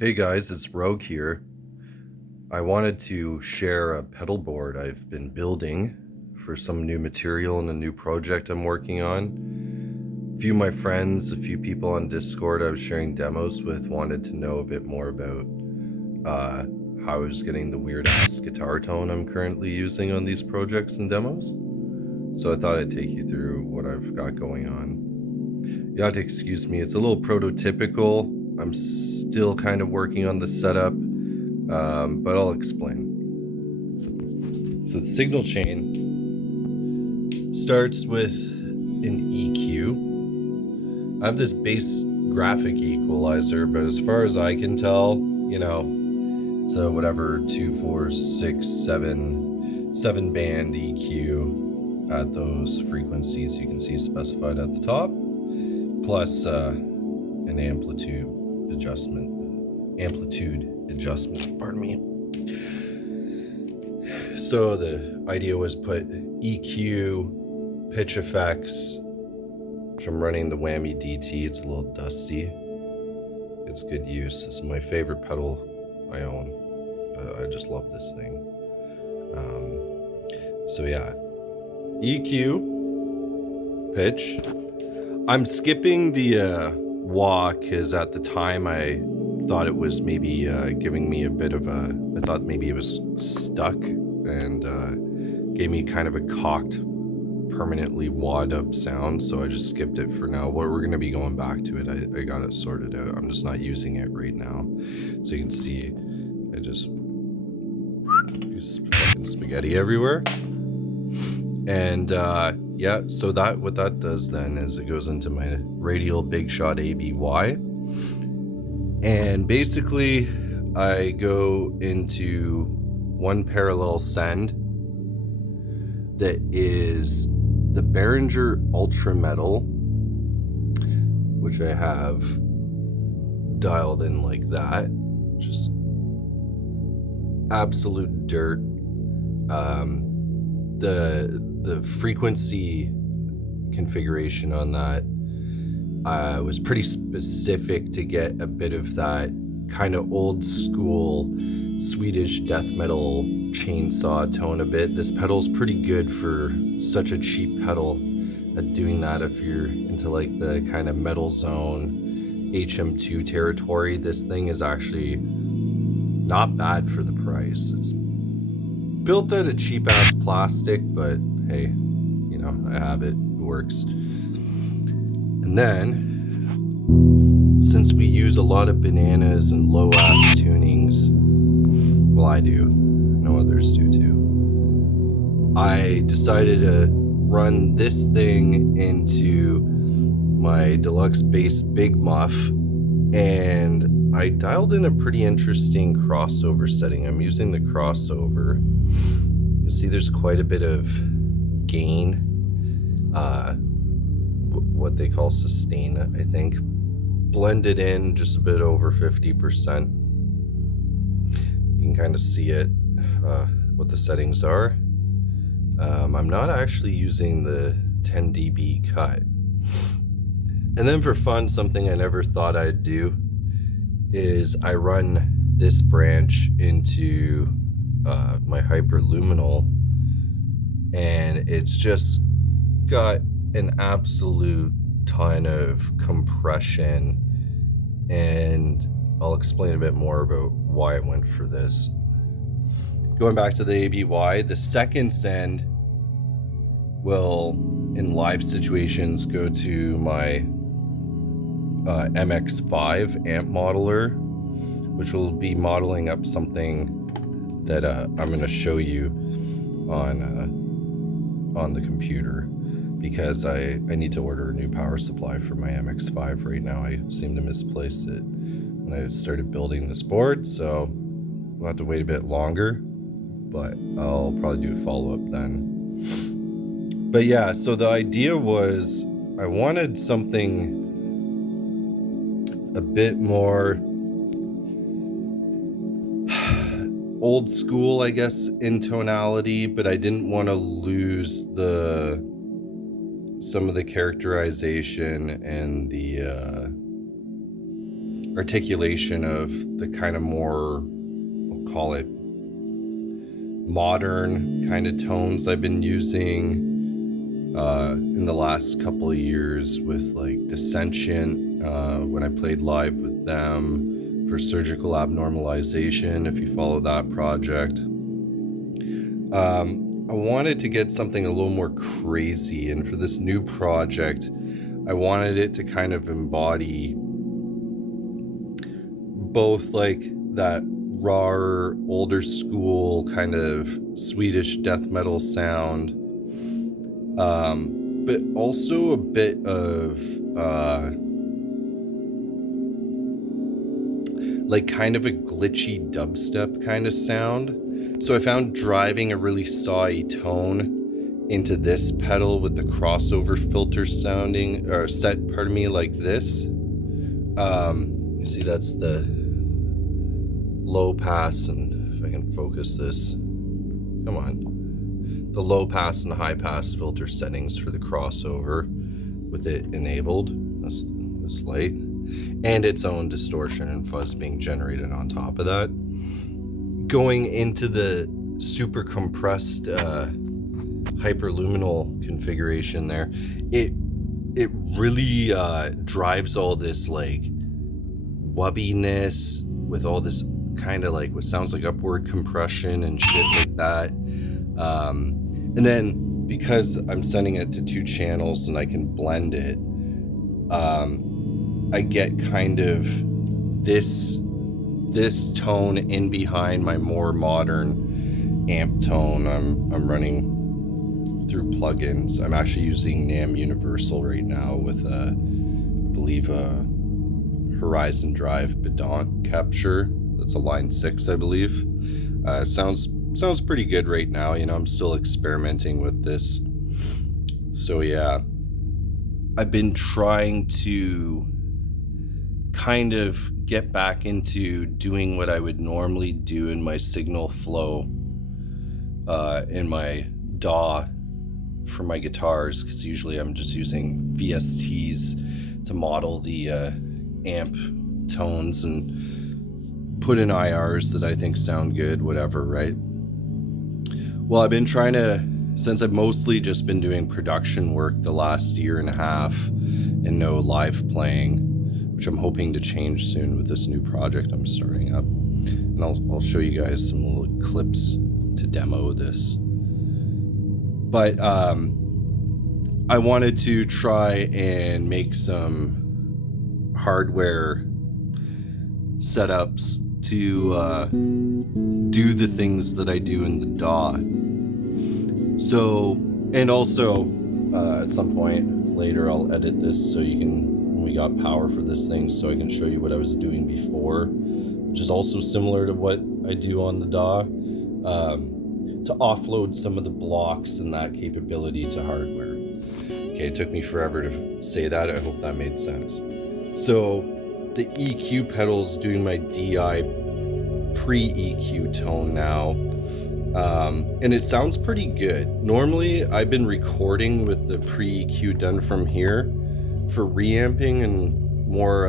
Hey guys, it's Rogue here. I wanted to share a pedal board I've been building for some new material and a new project I'm working on. A few of my friends, a few people on Discord I was sharing demos with wanted to know a bit more about how I was getting the weird-ass guitar tone I'm currently using on these projects and demos. So I thought I'd take you through what I've got going on. You have to excuse me, it's a little prototypical. I'm still kind of working on the setup, but I'll explain. So the signal chain starts with an EQ. I have this bass graphic equalizer, but as far as I can tell, it's a whatever 2, 4, 6, 7 band EQ at those frequencies you can see specified at the top, plus an amplitude adjustment, pardon me. So the idea was put EQ, pitch effects, which I'm running the Whammy DT. It's a little dusty. It's good use. This is my favorite pedal I own. I just love this thing. So yeah, EQ, pitch. I'm skipping the wah because at the time I thought it was maybe giving me a bit of I thought maybe it was stuck and gave me kind of a cocked, permanently wad up sound, so I just skipped it for now. We're going to be going back to it. I got it sorted out. I'm just not using it right now. So you can see I just use fucking spaghetti everywhere. And yeah, so what that does then is it goes into my radial big shot ABY, and basically I go into one parallel send that is the Behringer Ultra Metal, which I have dialed in like that, just absolute dirt. The frequency configuration on that was pretty specific to get a bit of that kind of old school Swedish death metal chainsaw tone a bit. This pedal's pretty good for such a cheap pedal at doing that. If you're into like the kind of Metal Zone HM2 territory, this thing is actually not bad for the price. It's built out of cheap ass plastic, but hey, I have it. It works. And then, since we use a lot of bananas and low ass tunings, well, I do, no others do too, I decided to run this thing into my deluxe bass Big Muff, and I dialed in a pretty interesting crossover setting. I'm using the crossover. You see there's quite a bit of gain, what they call sustain, I think, blended in just a bit over 50%. You can kind of see it, what the settings are. I'm not actually using the 10 dB cut. And then for fun, something I never thought I'd do is I run this branch into my hyperluminal, and it's just got an absolute ton of compression, and I'll explain a bit more about why I went for this. Going back to the ABY, the second send will, in live situations, go to my MX5 amp modeler, which will be modeling up something that I'm going to show you on the computer, because I need to order a new power supply for my MX5 right now. I seem to misplace it when I started building this board, so we'll have to wait a bit longer, but I'll probably do a follow-up then. But yeah, so the idea was I wanted something a bit more old school, I guess, in tonality, but I didn't want to lose some of the characterization and the articulation of the kind of more, we'll call it modern kind of tones I've been using in the last couple of years with like Dissension, when I played live with them for Surgical Abnormalization, if you follow that project. I wanted to get something a little more crazy, and for this new project I wanted it to kind of embody both like that raw, older school kind of Swedish death metal sound, but also a bit of like kind of a glitchy dubstep kind of sound. So I found driving a really sawy tone into this pedal with the crossover filter sounding, or set, pardon me, like this. You see that's the low pass, and if I can focus this, come on, the low pass and high pass filter settings for the crossover with it enabled. That's this light, and its own distortion and fuzz being generated on top of that. Going into the super compressed hyperluminal configuration there, it really drives all this like wubbiness with all this kind of like what sounds like upward compression and shit like that. And then because I'm sending it to 2 channels and I can blend it, I get kind of this tone in behind my more modern amp tone. I'm running through plugins. I'm actually using NAMM Universal right now with I believe a Horizon Drive Bedonk capture. That's a line 6, I believe. Sounds pretty good right now. You know, I'm still experimenting with this. So yeah, I've been trying to kind of get back into doing what I would normally do in my signal flow in my DAW for my guitars, because usually I'm just using VSTs to model the amp tones and put in IRs that I think sound good, whatever, right? Well, I've been trying to, since I've mostly just been doing production work the last year and a half and no live playing, which I'm hoping to change soon with this new project I'm starting up. And I'll show you guys some little clips to demo this. But I wanted to try and make some hardware setups to do the things that I do in the DAW. So, and also at some point later I'll edit this so you can, when we got power for this thing, so I can show you what I was doing before, which is also similar to what I do on the DAW, to offload some of the blocks and that capability to hardware. Okay, it took me forever to say that. I hope that made sense. So the EQ pedal's doing my DI pre-EQ tone now, and it sounds pretty good. Normally I've been recording with the pre-EQ done from here for reamping and more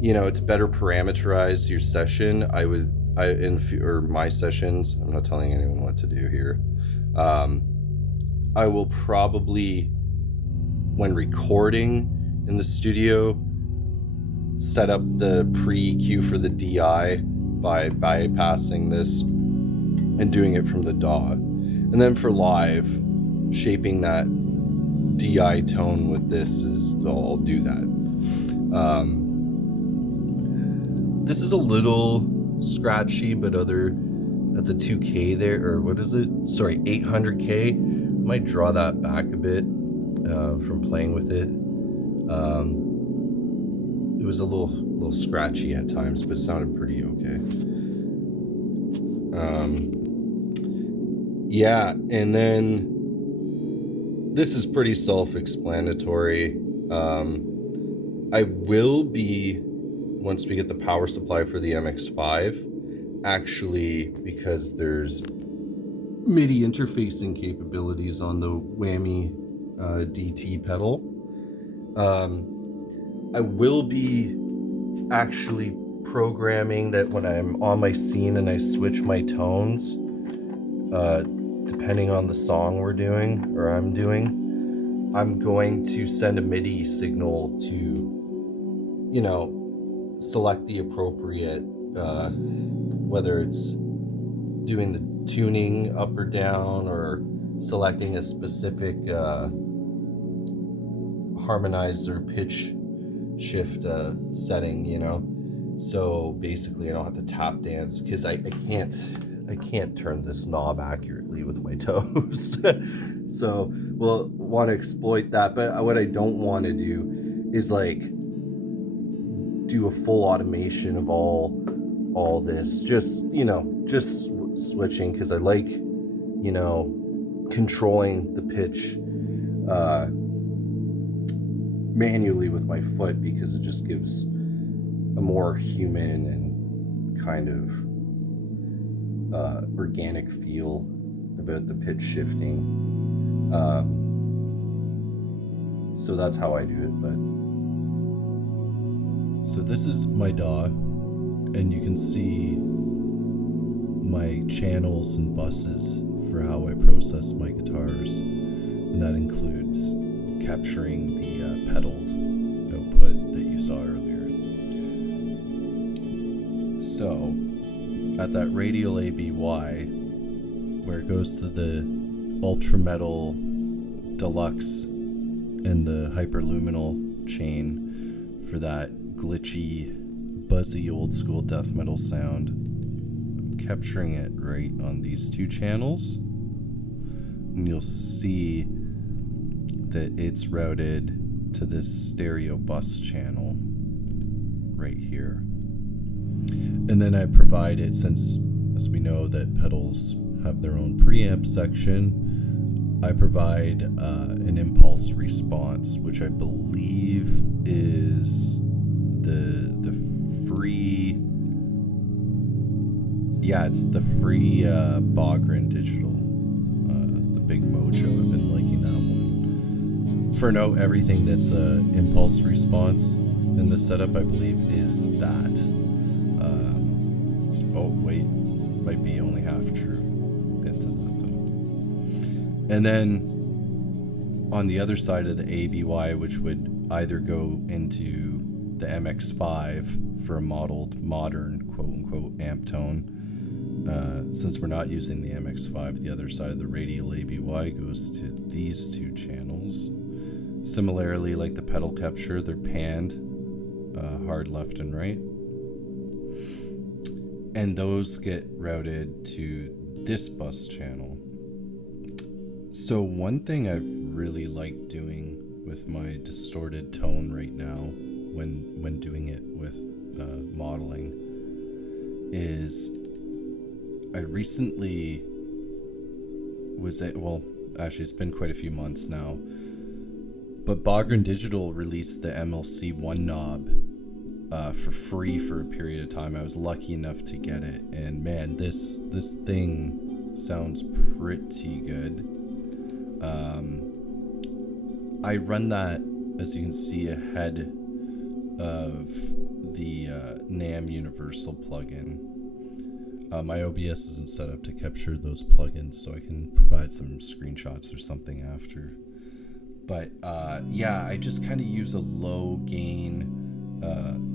you know, it's better parameterize your session. Or my sessions, I'm not telling anyone what to do here. I will probably, when recording in the studio, set up the pre-EQ for the DI by bypassing this and doing it from the DAW. And then for live, shaping that DI tone with this is, I'll do that. This is a little scratchy, but other at the 2K there, or what is it? Sorry, 800K. Might draw that back a bit from playing with it. It was a little scratchy at times, but it sounded pretty okay. Yeah, and then this is pretty self-explanatory. I will be, once we get the power supply for the MX5, actually, because there's MIDI interfacing capabilities on the WAMI DT pedal, I will be actually programming that when I'm on my scene and I switch my tones, depending on the song we're doing or I'm doing, I'm going to send a MIDI signal to, you know, select the appropriate, whether it's doing the tuning up or down or selecting a specific harmonizer pitch shift setting, you know. So basically I don't have to tap dance because I can't turn this knob accurately with my toes. So we'll want to exploit that, but what I don't want to do is like do a full automation of all this, just, you know, just switching, because I like, you know, controlling the pitch manually with my foot, because it just gives a more human and kind of organic feel about the pitch shifting. So that's how I do it. But so this is my DAW, and you can see my channels and buses for how I process my guitars, and that includes capturing the pedal output that you saw earlier. So at that radial ABY, where it goes to the ultra metal deluxe and the hyperluminal chain for that glitchy, buzzy old school death metal sound, I'm capturing it right on these two channels, and you'll see that it's routed to this stereo bus channel right here. And then I provided, since as we know that pedals have their own preamp section, I provide an impulse response, which I believe is the free, yeah, it's the free R.Y.D.M digital, the big mojo. I've been liking that one. For now, everything that's an impulse response in the setup, I believe, is that. Oh wait, might be only half true. We'll get to that though. And then on the other side of the ABY, which would either go into the MX5 for a modeled modern quote-unquote amp tone. Since we're not using the MX5, the other side of the radial ABY goes to these two channels. Similarly, like the pedal capture, they're panned hard left and right. And those get routed to this bus channel. So one thing I've really liked doing with my distorted tone right now, when doing it with modeling, is I recently actually it's been quite a few months now, but R.Y.D.M Digital released the MLC1 knob for free for a period of time. I was lucky enough to get it, and man, this thing sounds pretty good. I run that, as you can see, ahead of the NAMM Universal plugin. My OBS isn't set up to capture those plugins, so I can provide some screenshots or something after. But yeah, I just kind of use a low gain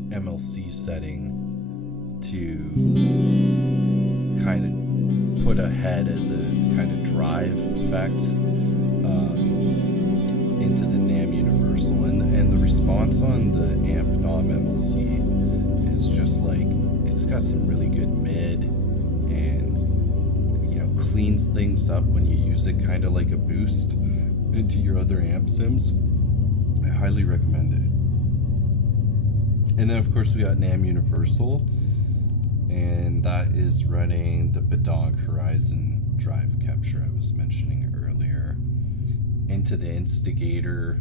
MLC setting to kind of put a head as a kind of drive effect into the NAMM Universal, and the response on the Ampknob MLC is just like, it's got some really good mid, and you know, cleans things up when you use it kind of like a boost into your other amp sims. I highly recommend it. And then of course we got NAMM Universal, and that is running the Bedonk Horizon drive capture I was mentioning earlier. Into the Instigator,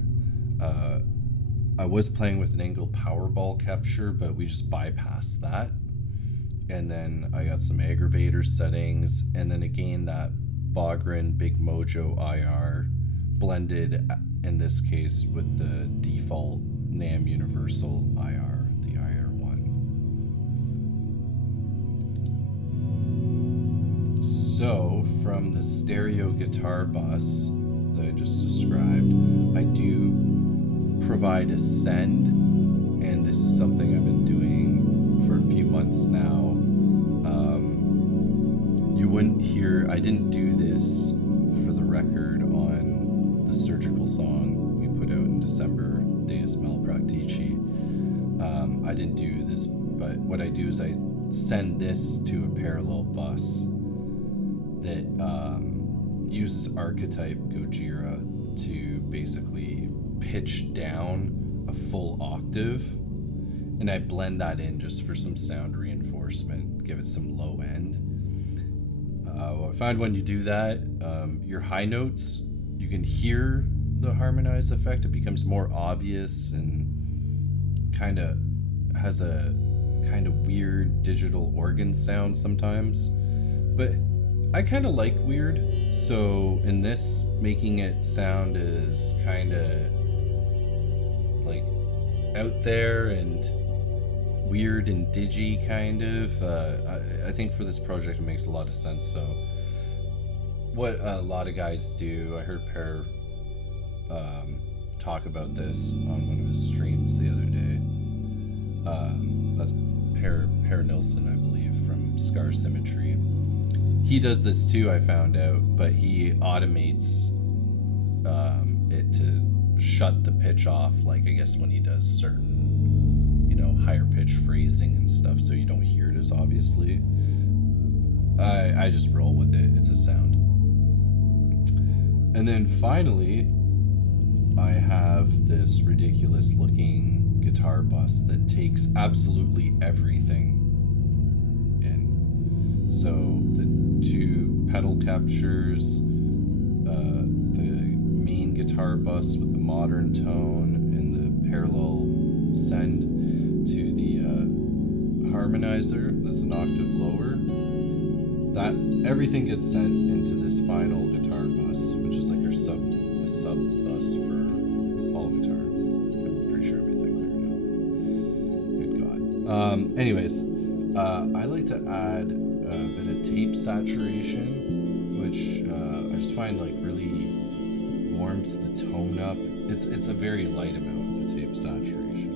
I was playing with an angled Powerball capture, but we just bypassed that. And then I got some aggravator settings, and then again that R.Y.D.M Big Mojo IR blended in this case with the default NAMM Universal IR, the IR1. So from the stereo guitar bus that I just described, I do provide a send, and this is something I've been doing for a few months now. You wouldn't hear, I didn't do this for the record on the surgical song we put out in December, Deus Malpractici. I didn't do this, but what I do is I send this to a parallel bus that uses archetype Gojira to basically pitch down a full octave, and I blend that in just for some sound reinforcement, give it some low end. I find when you do that, your high notes, you can hear the harmonized effect. It becomes more obvious and kind of has a kind of weird digital organ sound sometimes, but I kind of like weird, so in this, making it sound is kind of like out there and weird and digi kind of. I think for this project it makes a lot of sense. So what a lot of guys do, I heard Per talk about this on one of his streams the other day. That's Per Nilsson, I believe, from Scar Symmetry. He does this too, I found out, but he automates it to shut the pitch off, like I guess when he does certain, higher pitch phrasing and stuff, so you don't hear it as obviously. I just roll with it, it's a sound. And then finally, I have this ridiculous looking guitar bus that takes absolutely everything in. So the 2 pedal captures, the main guitar bus with the modern tone, and the parallel send to the harmonizer that's an octave lower. That everything gets sent into this final guitar bus, which is like a sub bus for all guitar. I'm pretty sure I made that clear now. Good God. Anyways, I like to add a bit of tape saturation, which I just find like really warms the tone up. It's a very light amount of tape saturation.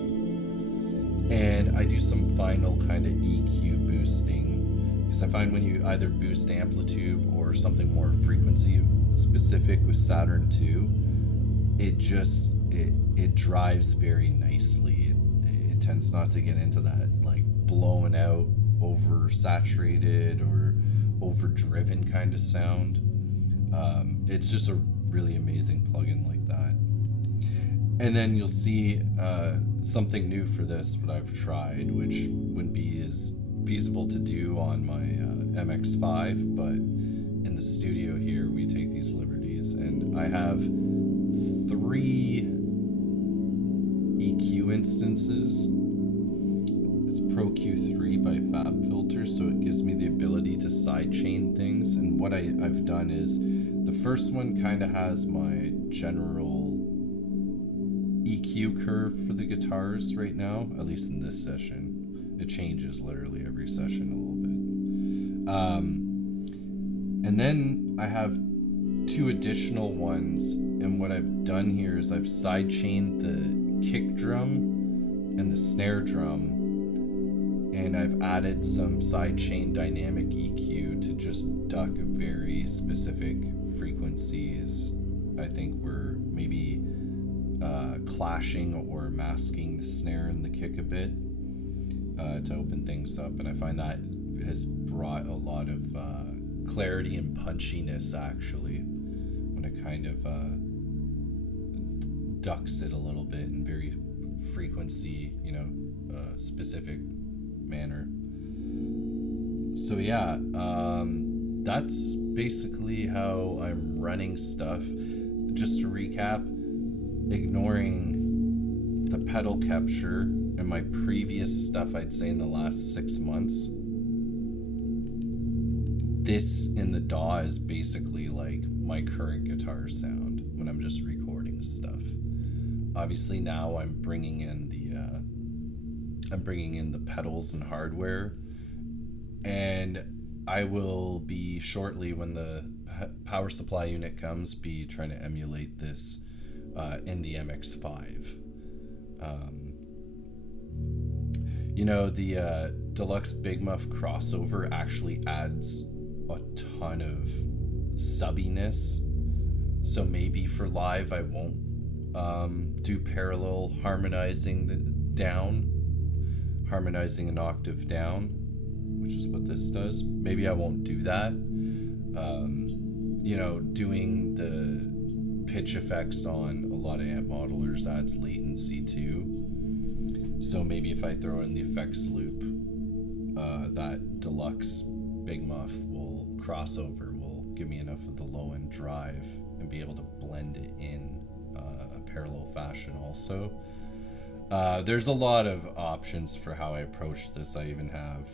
And I do some final kind of EQ boosting, because I find when you either boost amplitude or something more frequency specific with Saturn II, it drives very nicely. It tends not to get into that like blown out, oversaturated or overdriven kind of sound. It's just a really amazing plugin like that. And then you'll see something new for this, what I've tried, which wouldn't be as feasible to do on my MX5, but in the studio here we take these liberties, and I have 3 EQ instances. It's Pro Q3 by FabFilter, so it gives me the ability to sidechain things. And what I've done is, the first one kind of has my general EQ curve for the guitars right now, at least in this session. It changes literally every session a little bit. And then I have 2 additional ones, and what I've done here is I've sidechained the kick drum and the snare drum, and I've added some sidechain dynamic EQ to just duck very specific frequencies. I think we're maybe clashing or masking the snare and the kick a bit to open things up, and I find that has brought a lot of clarity and punchiness actually, when it kind of ducks it a little bit in very frequency, specific manner. So yeah, that's basically how I'm running stuff. Just to recap, ignoring the pedal capture and my previous stuff, I'd say in the last 6 months, this in the DAW is basically like my current guitar sound when I'm just recording stuff. Obviously now I'm bringing in the pedals and hardware, and I will be shortly, when the power supply unit comes, be trying to emulate this in the MX5. The Deluxe Big Muff crossover actually adds a ton of subbiness. So maybe for live, I won't do parallel harmonizing an octave down, which is what this does. Maybe I won't do that. Doing the pitch effects on a lot of amp modelers adds latency too. So maybe if I throw in the effects loop, that Deluxe Big Muff crossover will give me enough of the low end drive and be able to blend it in a parallel fashion also. There's a lot of options for how I approach this. I even have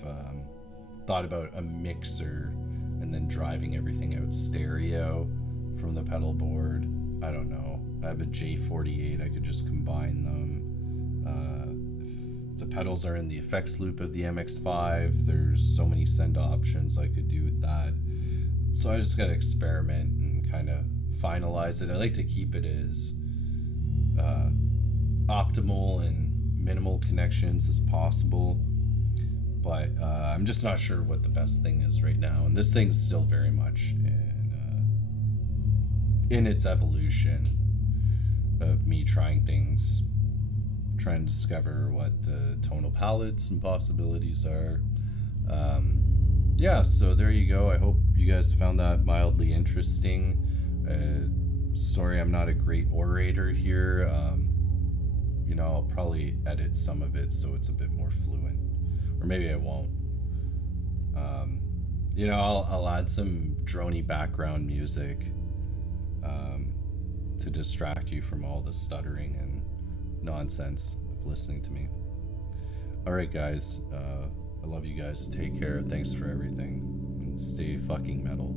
thought about a mixer and then driving everything out stereo from the pedal board. I don't know. I have a J48. I could just combine them. If the pedals are in the effects loop of the MX5, there's so many send options I could do with that. So I just got to experiment and kind of finalize it. I like to keep it as optimal and minimal connections as possible, but I'm just not sure what the best thing is right now, and this thing's still very much in its evolution of me trying things, trying to discover what the tonal palettes and possibilities are. So there you go. I hope you guys found that mildly interesting. Sorry I'm not a great orator here. I'll probably edit some of it so it's a bit more fluent, or maybe I won't. I'll add some droney background music to distract you from all the stuttering and nonsense of listening to me. All right, guys. I love you guys. Take care. Thanks for everything. And stay fucking metal.